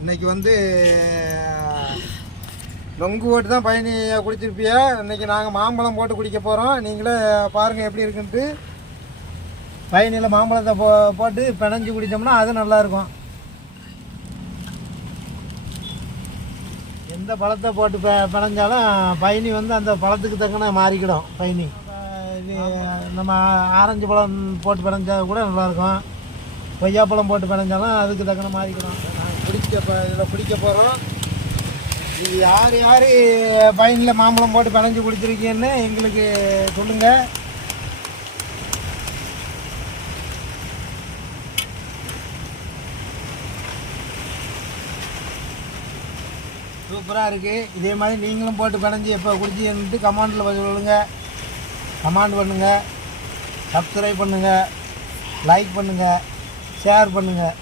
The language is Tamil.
இன்றைக்கி வந்து நொங்கு போட்டு தான் பயணி குடிச்சிருப்பியா. இன்றைக்கி நாங்கள் மாம்பழம் போட்டு குடிக்க போகிறோம். நீங்களே பாருங்கள் எப்படி இருக்குன்ட்டு. பயணியில் மாம்பழத்தை போட்டு பிணைஞ்சு குடித்தோம்னா அது நல்லாயிருக்கும். எந்த பழத்தை போட்டு பிணைஞ்சாலும் பயணி வந்து அந்த பழத்துக்கு தக்கன மாறிக்கிடும். பயணி நம்ம ஆரஞ்சு பழம் போட்டு பிணைஞ்சா கூட நல்லாயிருக்கும். கொய்யாப்பழம் போட்டு பிணைஞ்சாலும் அதுக்கு தக்கன மாறிக்கிடும். நாங்கள் இதில் பிடிக்க போகிறோம். நீங்கள் யார் யார் பயணியில் மாம்பழம் போட்டு பிணைஞ்சு குடிச்சிருக்கீங்கன்னு எங்களுக்கு சொல்லுங்கள். சூப்பராக இருக்குது. இதே மாதிரி நீங்களும் போட்டு பிணைஞ்சி எப்போ குடிச்சின்ட்டு கமெண்டில் சொல்லுங்கள். கமெண்ட் பண்ணுங்கள், சப்ஸ்கிரைப் பண்ணுங்கள், லைக் பண்ணுங்கள், ஷேர் பண்ணுங்கள்.